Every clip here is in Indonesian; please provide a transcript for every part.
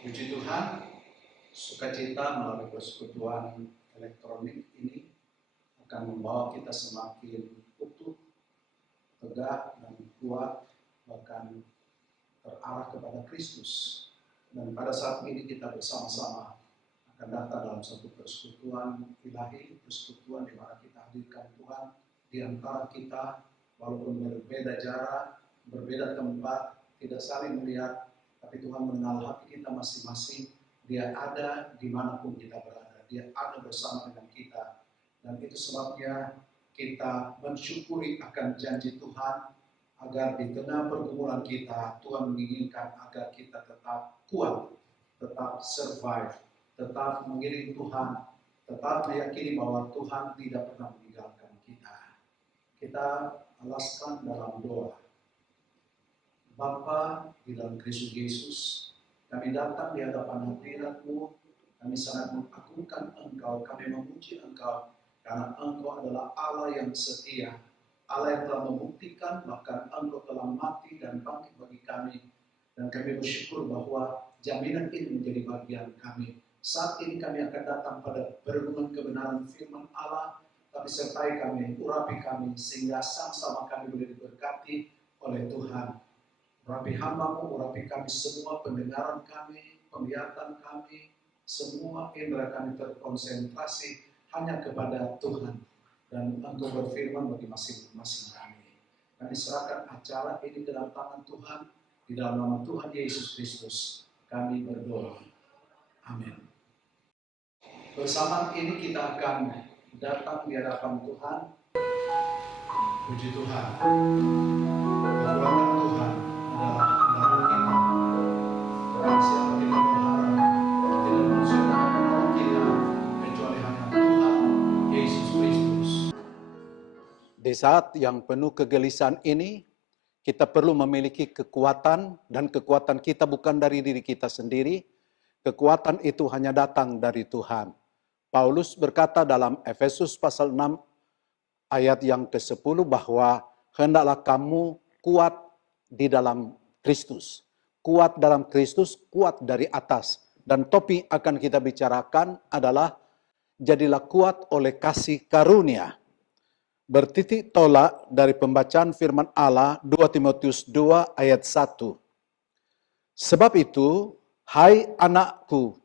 Puji Tuhan, sukacita melalui persekutuan elektronik ini akan membawa kita semakin utuh, tegak, dan kuat, bahkan terarah kepada Kristus. Dan pada saat ini kita bersama-sama akan datang dalam satu persekutuan ilahi, persekutuan di mana kita hadirkan Tuhan di antara kita, walaupun berbeda jarak, berbeda tempat, tidak saling melihat, tapi Tuhan mengenal hati kita masing-masing. Dia ada dimanapun kita berada, Dia ada bersama dengan kita. Dan itu sebabnya kita mensyukuri akan janji Tuhan, agar di tengah pergumulan kita, Tuhan menginginkan agar kita tetap kuat, tetap survive, tetap mengiring Tuhan, tetap meyakini bahwa Tuhan tidak pernah meninggalkan kita. Kita alaskan dalam doa. Bapa di dalam Kristus Yesus, kami datang di hadapan hadirat-Mu, kami sangat mengagungkan Engkau, kami memuji Engkau, karena Engkau adalah Allah yang setia, Allah yang telah membuktikan bahkan Engkau telah mati dan bangkit bagi kami. Dan kami bersyukur bahwa jaminan ini menjadi bagian kami. Saat ini kami akan datang pada perenungan kebenaran firman Allah, tapi sertai kami, urapi kami, sehingga sama-sama kami boleh diberkati oleh Tuhan. Urapi hamba-Mu, urapi kami semua, pendengaran kami, penglihatan kami, semua indera kami terkonsentrasi hanya kepada Tuhan. Dan Engkau berfirman bagi masing-masing kami. Kami serahkan acara ini ke dalam tangan Tuhan, di dalam nama Tuhan Yesus Kristus kami berdoa. Amin. Bersama ini kita akan datang di hadapan Tuhan. Puji Tuhan. Kekuatan Tuhan adalah dalam kita. Dan siapa kita berharap tidak manusia dapat menolong kita kecuali hanya Tuhan Yesus Kristus. Di saat yang penuh kegelisahan ini, kita perlu memiliki kekuatan, dan kekuatan kita bukan dari diri kita sendiri. Kekuatan itu hanya datang dari Tuhan. Paulus berkata dalam Efesus pasal 6 ayat yang ke-10 bahwa hendaklah kamu kuat di dalam Kristus. Kuat dalam Kristus, kuat dari atas. Dan topik akan kita bicarakan adalah jadilah kuat oleh kasih karunia. Bertitik tolak dari pembacaan firman Allah 2 Timotius 2 ayat 1. Sebab itu, hai anakku,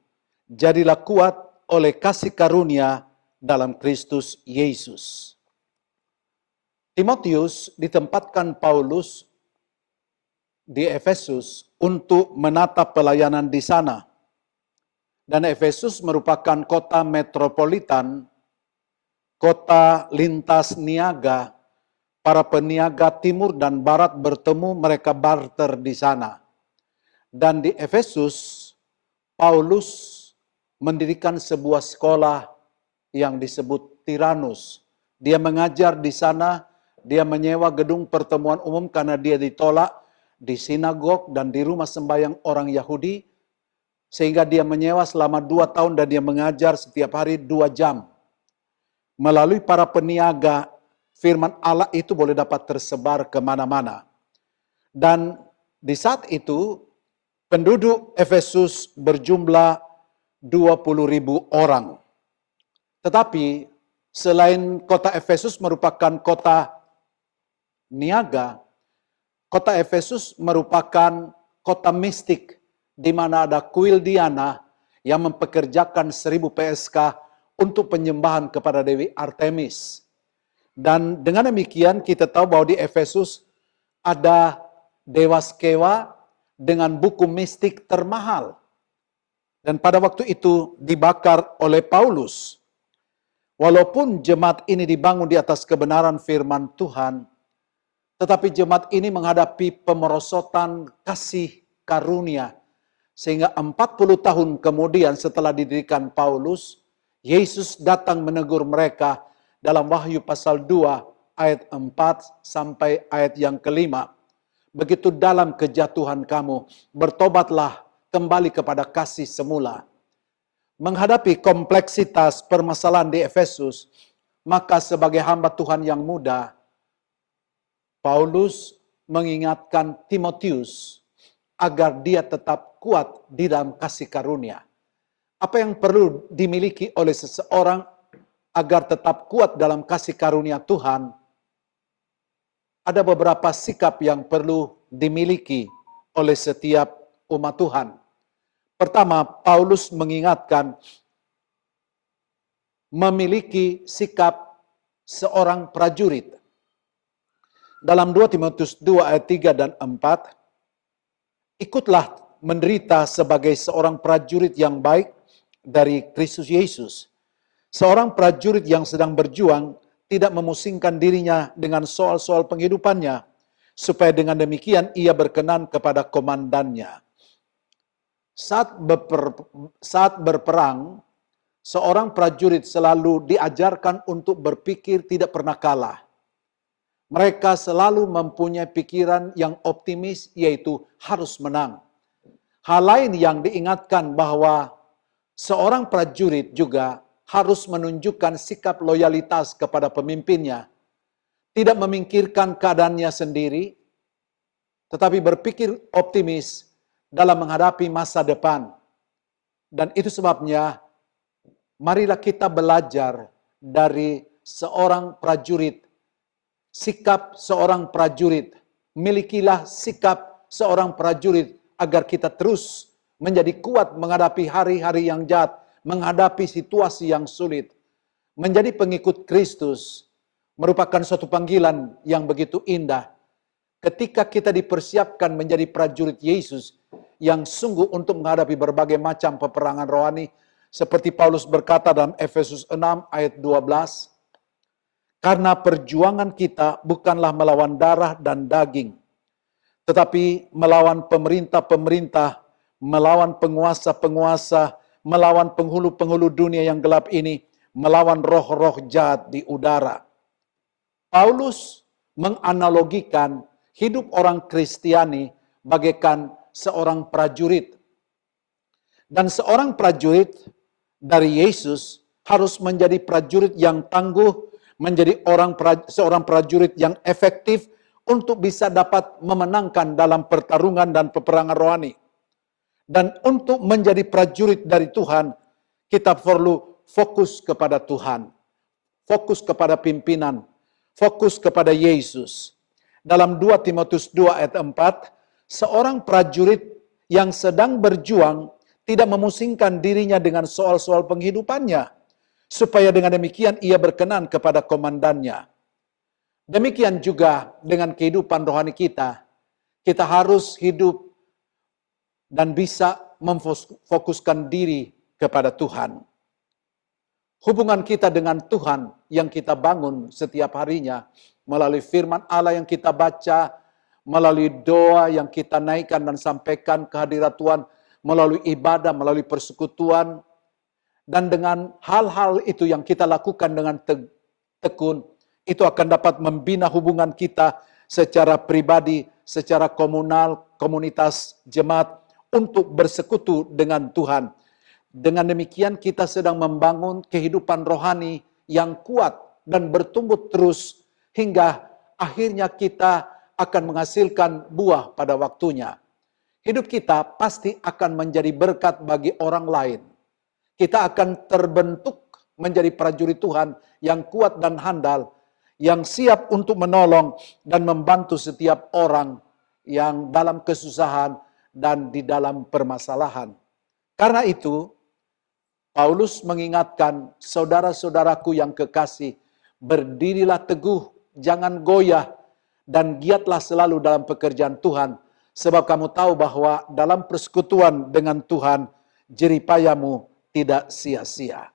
jadilah kuat oleh kasih karunia dalam Kristus Yesus. Timotius ditempatkan Paulus di Efesus untuk menata pelayanan di sana. Dan Efesus merupakan kota metropolitan, kota lintas niaga. Para peniaga timur dan barat bertemu, mereka barter di sana. Dan di Efesus, Paulus mendirikan sebuah sekolah yang disebut Tiranus. Dia mengajar di sana, dia menyewa gedung pertemuan umum karena dia ditolak di sinagog dan di rumah sembahyang orang Yahudi. Sehingga dia menyewa selama 2 tahun dan dia mengajar setiap hari 2 jam. Melalui para peniaga, firman Allah itu boleh dapat tersebar kemana-mana. Dan di saat itu, penduduk Efesus berjumlah 20.000 orang. Tetapi selain kota Efesus merupakan kota niaga, kota Efesus merupakan kota mistik di mana ada kuil Diana yang mempekerjakan 1.000 PSK untuk penyembahan kepada Dewi Artemis. Dan dengan demikian kita tahu bahwa di Efesus ada dewa Skewa dengan buku mistik termahal. Dan pada waktu itu dibakar oleh Paulus. Walaupun jemaat ini dibangun di atas kebenaran firman Tuhan, tetapi jemaat ini menghadapi pemerosotan kasih karunia. Sehingga 40 tahun kemudian setelah didirikan Paulus, Yesus datang menegur mereka dalam Wahyu pasal 2 ayat 4 sampai ayat yang ke-5. Begitu dalam kejatuhan kamu, bertobatlah kembali kepada kasih semula. Menghadapi kompleksitas permasalahan di Efesus, maka sebagai hamba Tuhan yang muda, Paulus mengingatkan Timotius agar dia tetap kuat di dalam kasih karunia. Apa yang perlu dimiliki oleh seseorang agar tetap kuat dalam kasih karunia Tuhan? Ada beberapa sikap yang perlu dimiliki oleh setiap umat Tuhan. Pertama, Paulus mengingatkan memiliki sikap seorang prajurit. Dalam 2 Timotius 2 ayat 3 dan 4, ikutlah menderita sebagai seorang prajurit yang baik dari Kristus Yesus. Seorang prajurit yang sedang berjuang tidak memusingkan dirinya dengan soal-soal penghidupannya, supaya dengan demikian ia berkenan kepada komandannya. Saat berperang, seorang prajurit selalu diajarkan untuk berpikir tidak pernah kalah. Mereka selalu mempunyai pikiran yang optimis, yaitu harus menang. Hal lain yang diingatkan bahwa seorang prajurit juga harus menunjukkan sikap loyalitas kepada pemimpinnya. Tidak memikirkan keadaannya sendiri, tetapi berpikir optimis dalam menghadapi masa depan. Dan itu sebabnya, marilah kita belajar dari seorang prajurit. Sikap seorang prajurit. Milikilah sikap seorang prajurit agar kita terus menjadi kuat menghadapi hari-hari yang jahat, menghadapi situasi yang sulit. Menjadi pengikut Kristus merupakan suatu panggilan yang begitu indah. Ketika kita dipersiapkan menjadi prajurit Yesus yang sungguh untuk menghadapi berbagai macam peperangan rohani, seperti Paulus berkata dalam Efesus 6 ayat 12, karena perjuangan kita bukanlah melawan darah dan daging, tetapi melawan pemerintah-pemerintah, melawan penguasa-penguasa, melawan penghulu-penghulu dunia yang gelap ini, melawan roh-roh jahat di udara. Paulus menganalogikan hidup orang Kristiani bagaikan seorang prajurit. Dan seorang prajurit dari Yesus harus menjadi prajurit yang tangguh, menjadi seorang prajurit yang efektif untuk bisa dapat memenangkan dalam pertarungan dan peperangan rohani. Dan untuk menjadi prajurit dari Tuhan, kita perlu fokus kepada Tuhan, fokus kepada pimpinan, fokus kepada Yesus. Dalam 2 Timotius 2 ayat 4, seorang prajurit yang sedang berjuang tidak memusingkan dirinya dengan soal-soal penghidupannya, supaya dengan demikian ia berkenan kepada komandannya. Demikian juga dengan kehidupan rohani kita. Kita harus hidup dan bisa memfokuskan diri kepada Tuhan. Hubungan kita dengan Tuhan yang kita bangun setiap harinya melalui firman Allah yang kita baca, melalui doa yang kita naikkan dan sampaikan ke hadirat Tuhan, melalui ibadah, melalui persekutuan, dan dengan hal-hal itu yang kita lakukan dengan tekun, itu akan dapat membina hubungan kita secara pribadi, secara komunal, komunitas jemaat, untuk bersekutu dengan Tuhan. Dengan demikian kita sedang membangun kehidupan rohani yang kuat dan bertumbuh terus hingga akhirnya kita akan menghasilkan buah pada waktunya. Hidup kita pasti akan menjadi berkat bagi orang lain. Kita akan terbentuk menjadi prajurit Tuhan yang kuat dan handal, yang siap untuk menolong dan membantu setiap orang yang dalam kesusahan dan di dalam permasalahan. Karena itu, Paulus mengingatkan saudara-saudaraku yang kekasih, berdirilah teguh, jangan goyah, dan giatlah selalu dalam pekerjaan Tuhan, sebab kamu tahu bahwa dalam persekutuan dengan Tuhan, jeripayamu tidak sia-sia.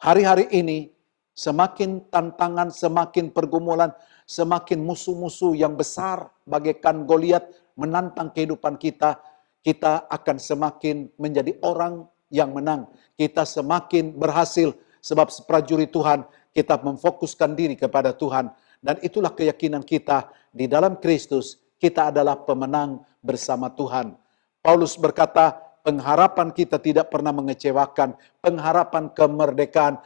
Hari-hari ini, semakin tantangan, semakin pergumulan, semakin musuh-musuh yang besar bagaikan Goliat menantang kehidupan kita, kita akan semakin menjadi orang yang menang. Kita semakin berhasil sebab prajurit Tuhan, kita memfokuskan diri kepada Tuhan. Dan itulah keyakinan kita di dalam Kristus, kita adalah pemenang bersama Tuhan. Paulus berkata, pengharapan kita tidak pernah mengecewakan, pengharapan kemerdekaan,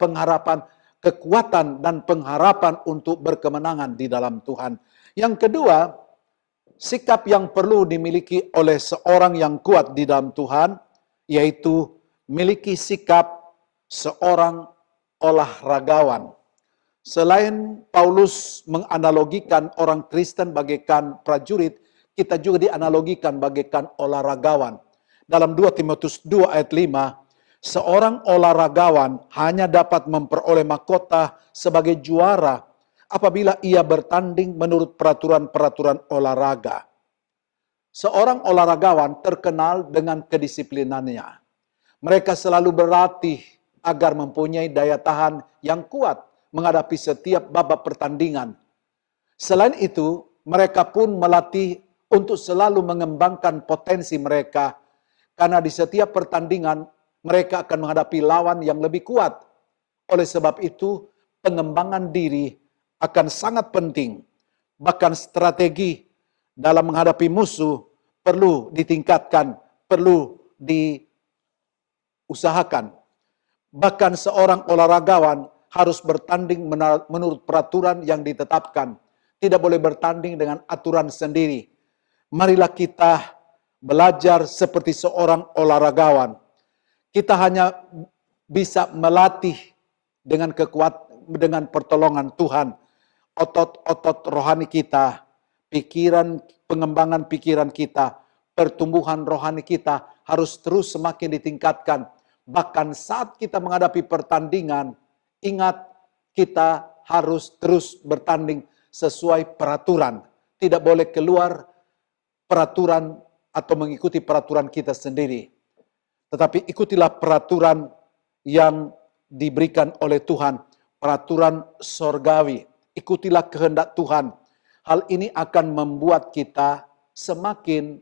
pengharapan kekuatan dan pengharapan untuk berkemenangan di dalam Tuhan. Yang kedua, sikap yang perlu dimiliki oleh seorang yang kuat di dalam Tuhan, yaitu miliki sikap seorang olahragawan. Selain Paulus menganalogikan orang Kristen bagaikan prajurit, kita juga dianalogikan bagaikan olahragawan. Dalam 2 Timotius 2 ayat 5, seorang olahragawan hanya dapat memperoleh mahkota sebagai juara apabila ia bertanding menurut peraturan-peraturan olahraga. Seorang olahragawan terkenal dengan kedisiplinannya. Mereka selalu berlatih agar mempunyai daya tahan yang kuat menghadapi setiap babak pertandingan. Selain itu, mereka pun melatih untuk selalu mengembangkan potensi mereka, karena di setiap pertandingan mereka akan menghadapi lawan yang lebih kuat. Oleh sebab itu, pengembangan diri akan sangat penting. Bahkan strategi dalam menghadapi musuh perlu ditingkatkan, perlu diusahakan. Bahkan seorang olahragawan harus bertanding menurut peraturan yang ditetapkan. Tidak boleh bertanding dengan aturan sendiri. Marilah kita belajar seperti seorang olahragawan. Kita hanya bisa melatih dengan pertolongan Tuhan. Otot-otot rohani kita, pengembangan pikiran kita, pertumbuhan rohani kita harus terus semakin ditingkatkan. Bahkan saat kita menghadapi pertandingan, ingat kita harus terus bertanding sesuai peraturan. Tidak boleh keluar peraturan atau mengikuti peraturan kita sendiri. Tetapi ikutilah peraturan yang diberikan oleh Tuhan, peraturan sorgawi. Ikutilah kehendak Tuhan. Hal ini akan membuat kita semakin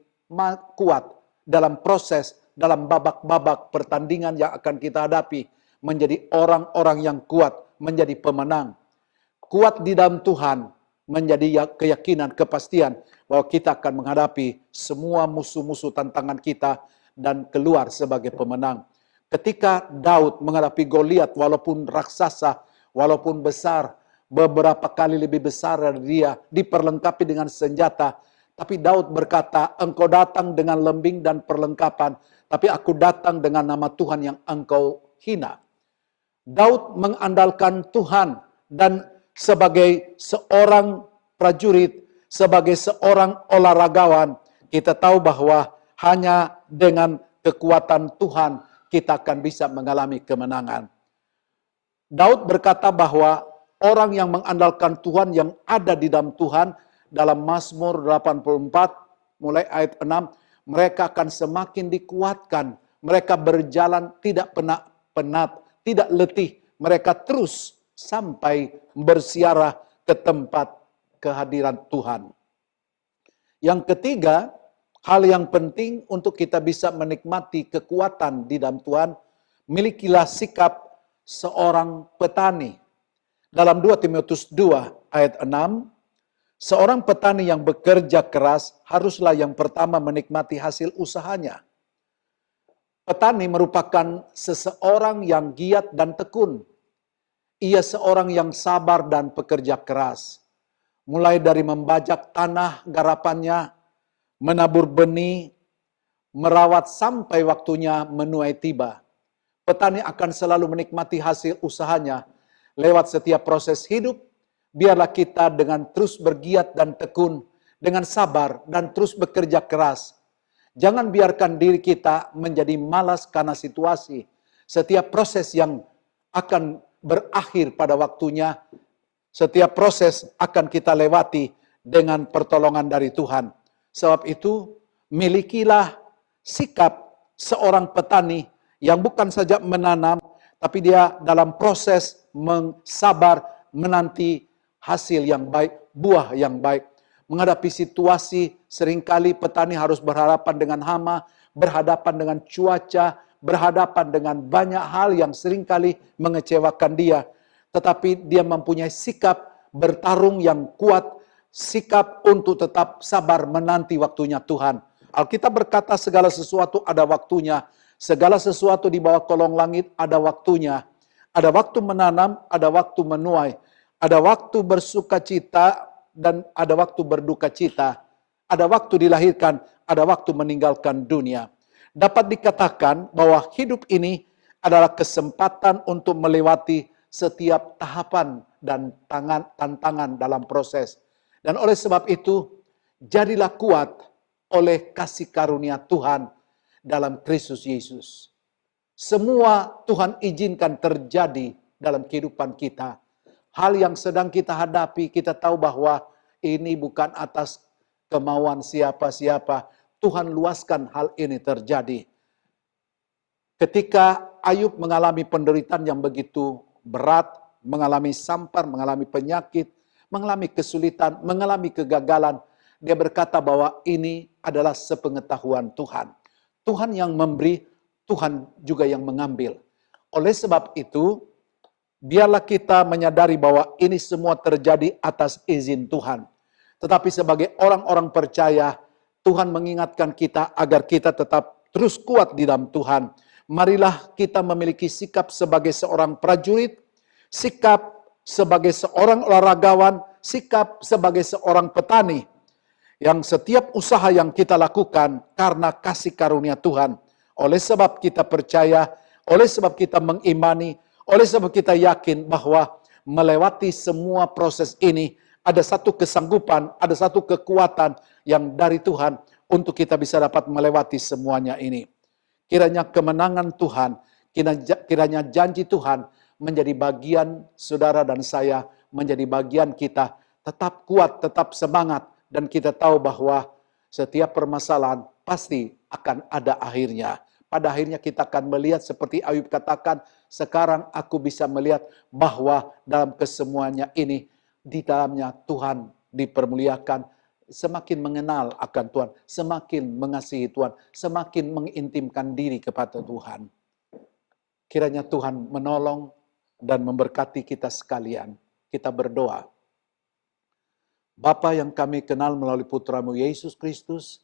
kuat dalam proses, dalam babak-babak pertandingan yang akan kita hadapi. Menjadi orang-orang yang kuat, menjadi pemenang. Kuat di dalam Tuhan, menjadi keyakinan, kepastian bahwa kita akan menghadapi semua musuh-musuh tantangan kita dan keluar sebagai pemenang. Ketika Daud menghadapi Goliat, walaupun raksasa, walaupun besar, beberapa kali lebih besar dari dia, diperlengkapi dengan senjata. Tapi Daud berkata, engkau datang dengan lembing dan perlengkapan, tapi aku datang dengan nama Tuhan yang engkau hina. Daud mengandalkan Tuhan, dan sebagai seorang prajurit, sebagai seorang olahragawan, kita tahu bahwa hanya dengan kekuatan Tuhan kita akan bisa mengalami kemenangan. Daud berkata bahwa orang yang mengandalkan Tuhan, yang ada di dalam Tuhan, dalam Mazmur 84 mulai ayat 6, mereka akan semakin dikuatkan. Mereka berjalan tidak penat, tidak letih. Mereka terus sampai bersiarah ke tempat kehadiran Tuhan. Yang ketiga, hal yang penting untuk kita bisa menikmati kekuatan di dalam Tuhan, milikilah sikap seorang petani. Dalam 2 Timotius 2 ayat 6, seorang petani yang bekerja keras haruslah yang pertama menikmati hasil usahanya. Petani merupakan seseorang yang giat dan tekun. Ia seorang yang sabar dan pekerja keras. Mulai dari membajak tanah garapannya, menabur benih, merawat sampai waktunya menuai tiba. Petani akan selalu menikmati hasil usahanya lewat setiap proses hidup. Biarlah kita dengan terus bergiat dan tekun, dengan sabar dan terus bekerja keras. Jangan biarkan diri kita menjadi malas karena situasi. Setiap proses yang akan berakhir pada waktunya, setiap proses akan kita lewati dengan pertolongan dari Tuhan. Sebab itu, milikilah sikap seorang petani yang bukan saja menanam, tapi dia dalam proses sabar menanti hasil yang baik, buah yang baik. Menghadapi situasi, seringkali petani harus berhadapan dengan hama, berhadapan dengan cuaca, berhadapan dengan banyak hal yang seringkali mengecewakan dia. Tetapi dia mempunyai sikap bertarung yang kuat, sikap untuk tetap sabar menanti waktunya Tuhan. Alkitab berkata segala sesuatu ada waktunya, segala sesuatu di bawah kolong langit ada waktunya. Ada waktu menanam, ada waktu menuai, ada waktu bersuka cita, dan ada waktu berduka cita. ada waktu dilahirkan, ada waktu meninggalkan dunia. Dapat dikatakan bahwa hidup ini adalah kesempatan untuk melewati setiap tahapan dan tantangan dalam proses. Dan oleh sebab itu, jadilah kuat oleh kasih karunia Tuhan dalam Kristus Yesus. Semua Tuhan izinkan terjadi dalam kehidupan kita. Hal yang sedang kita hadapi, kita tahu bahwa ini bukan atas kemauan siapa-siapa. Tuhan luaskan hal ini terjadi. Ketika Ayub mengalami penderitaan yang begitu berat, mengalami sampar, mengalami penyakit, mengalami kesulitan, mengalami kegagalan, dia berkata bahwa ini adalah sepengetahuan Tuhan. Tuhan yang memberi, Tuhan juga yang mengambil. Oleh sebab itu, biarlah kita menyadari bahwa ini semua terjadi atas izin Tuhan. Tetapi sebagai orang-orang percaya, Tuhan mengingatkan kita agar kita tetap terus kuat di dalam Tuhan. Marilah kita memiliki sikap sebagai seorang prajurit, sikap sebagai seorang olahragawan, sikap sebagai seorang petani. Yang setiap usaha yang kita lakukan karena kasih karunia Tuhan. Oleh sebab kita percaya, oleh sebab kita mengimani, oleh sebab kita yakin bahwa melewati semua proses ini ada satu kesanggupan, ada satu kekuatan yang dari Tuhan untuk kita bisa dapat melewati semuanya ini. Kiranya kemenangan Tuhan, kiranya janji Tuhan menjadi bagian saudara dan saya, menjadi bagian kita. Tetap kuat, tetap semangat, dan kita tahu bahwa setiap permasalahan pasti akan ada akhirnya. Pada akhirnya kita akan melihat seperti Ayub katakan, sekarang aku bisa melihat bahwa dalam kesemuanya ini, di dalamnya Tuhan dipermuliakan, semakin mengenal akan Tuhan, semakin mengasihi Tuhan, semakin mengintimkan diri kepada Tuhan. Kiranya Tuhan menolong dan memberkati kita sekalian. Kita berdoa. Bapa yang kami kenal melalui putra-Mu Yesus Kristus,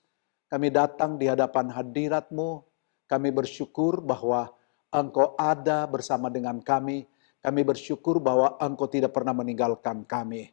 kami datang di hadapan hadirat-Mu, kami bersyukur bahwa Engkau ada bersama dengan kami. Kami bersyukur bahwa Engkau tidak pernah meninggalkan kami.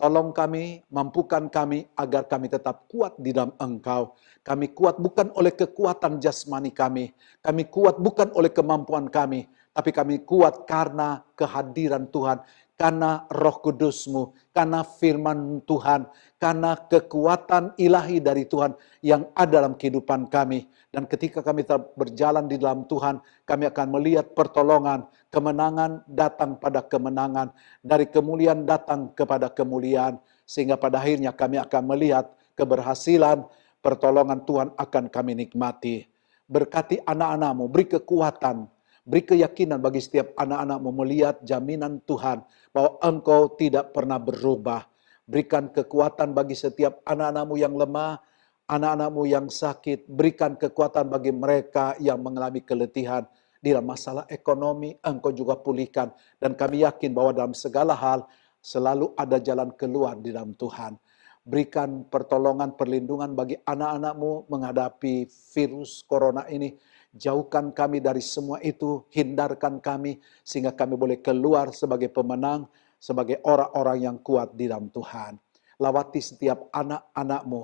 Tolong kami, mampukan kami agar kami tetap kuat di dalam Engkau. Kami kuat bukan oleh kekuatan jasmani kami. Kami kuat bukan oleh kemampuan kami. Tapi kami kuat karena kehadiran Tuhan. Karena Roh Kudus-Mu, karena firman Tuhan, karena kekuatan ilahi dari Tuhan yang ada dalam kehidupan kami. Dan ketika kami tetap berjalan di dalam Tuhan, kami akan melihat pertolongan, kemenangan datang pada kemenangan, dari kemuliaan datang kepada kemuliaan, sehingga pada akhirnya kami akan melihat keberhasilan, pertolongan Tuhan akan kami nikmati. Berkati anak-anak-Mu, beri kekuatan, beri keyakinan bagi setiap anak-anak-Mu melihat jaminan Tuhan, bahwa Engkau tidak pernah berubah. Berikan kekuatan bagi setiap anak-anak-Mu yang lemah, anak-anak-Mu yang sakit. Berikan kekuatan bagi mereka yang mengalami keletihan. Di dalam masalah ekonomi, Engkau juga pulihkan. Dan kami yakin bahwa dalam segala hal, selalu ada jalan keluar di dalam Tuhan. Berikan pertolongan, perlindungan bagi anak-anak-Mu menghadapi virus corona ini. Jauhkan kami dari semua itu, hindarkan kami, sehingga kami boleh keluar sebagai pemenang, sebagai orang-orang yang kuat di dalam Tuhan. Lawati setiap anak-anak-Mu,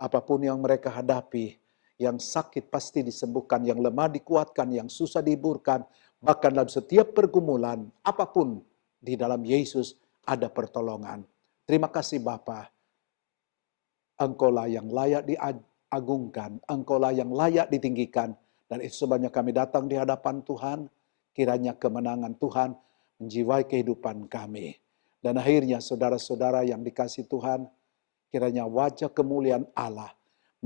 apapun yang mereka hadapi, yang sakit pasti disembuhkan, yang lemah dikuatkan, yang susah dihiburkan, bahkan dalam setiap pergumulan, apapun, di dalam Yesus ada pertolongan. Terima kasih Bapa. Engkaulah yang layak diagungkan, Engkaulah yang layak ditinggikan. Dan itu sebabnya kami datang di hadapan Tuhan, kiranya kemenangan Tuhan menjiwai kehidupan kami. Dan akhirnya saudara-saudara yang dikasihi Tuhan, kiranya wajah kemuliaan Allah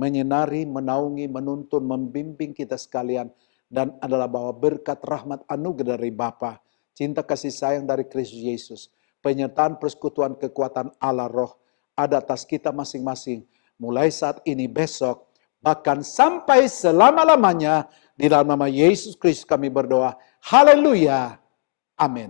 menyinari, menaungi, menuntun, membimbing kita sekalian, dan adalah bahwa berkat rahmat anugerah dari Bapa, cinta kasih sayang dari Kristus Yesus, penyertaan persekutuan kekuatan Allah Roh ada atas kita masing-masing, mulai saat ini, besok, bahkan sampai selama-lamanya. Di dalam nama Yesus Kristus kami berdoa. Haleluya. Amin.